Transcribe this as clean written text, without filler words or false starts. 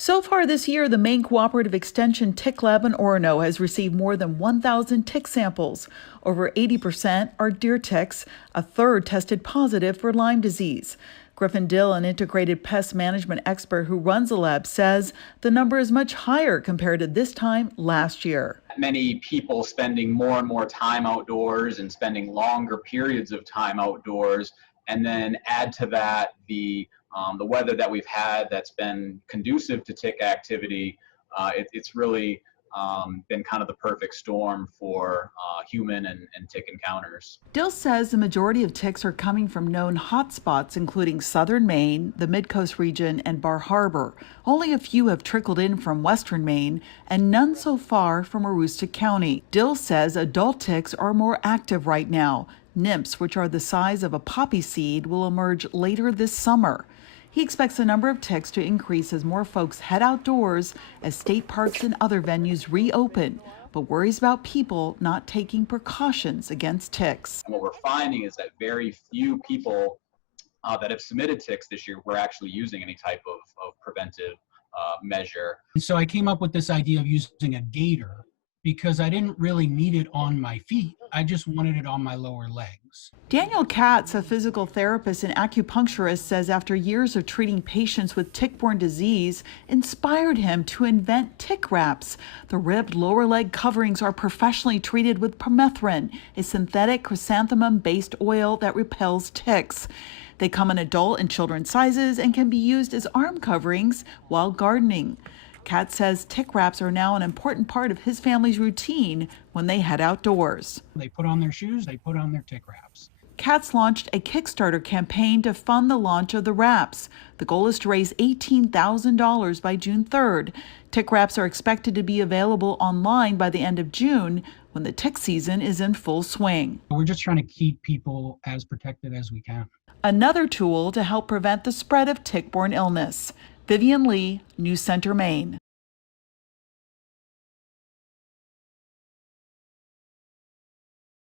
So far this year, the Maine Cooperative Extension Tick Lab in Orono has received more than 1,000 tick samples. Over 80% are deer ticks. A third tested positive for Lyme disease. Griffin Dill, an integrated pest management expert who runs the lab, says the number is much higher compared to this time last year. Many people spending more and more time outdoors and spending longer periods of time outdoors, and then add to that the weather that we've had that's been conducive to tick activity. It's really been kind of the perfect storm for human and tick encounters. Dill says the majority of ticks are coming from known hotspots, including southern Maine, the Midcoast region, and Bar Harbor. Only a few have trickled in from western Maine, and none so far from Aroostook County. Dill says adult ticks are more active right now. Nymphs, which are the size of a poppy seed, will emerge later this summer. He expects the number of ticks to increase as more folks head outdoors as state parks and other venues reopen, but worries about people not taking precautions against ticks. And what we're finding is that very few people that have submitted ticks this year were actually using any type of preventive measure. And so I came up with this idea of using a gaiter because I didn't really need it on my feet. I just wanted it on my lower legs. Daniel Katz, a physical therapist and acupuncturist, says after years of treating patients with tick-borne disease, inspired him to invent tick wraps. The ribbed lower leg coverings are professionally treated with permethrin, a synthetic chrysanthemum-based oil that repels ticks. They come in adult and children's sizes and can be used as arm coverings while gardening. Katz says tick wraps are now an important part of his family's routine when they head outdoors. They put on their shoes, they put on their tick wraps. Katz launched a Kickstarter campaign to fund the launch of the wraps. The goal is to raise $18,000 by June 3rd. Tick wraps are expected to be available online by the end of June, when the tick season is in full swing. We're just trying to keep people as protected as we can. Another tool to help prevent the spread of tick-borne illness. Vivian Lee, News Center, Maine.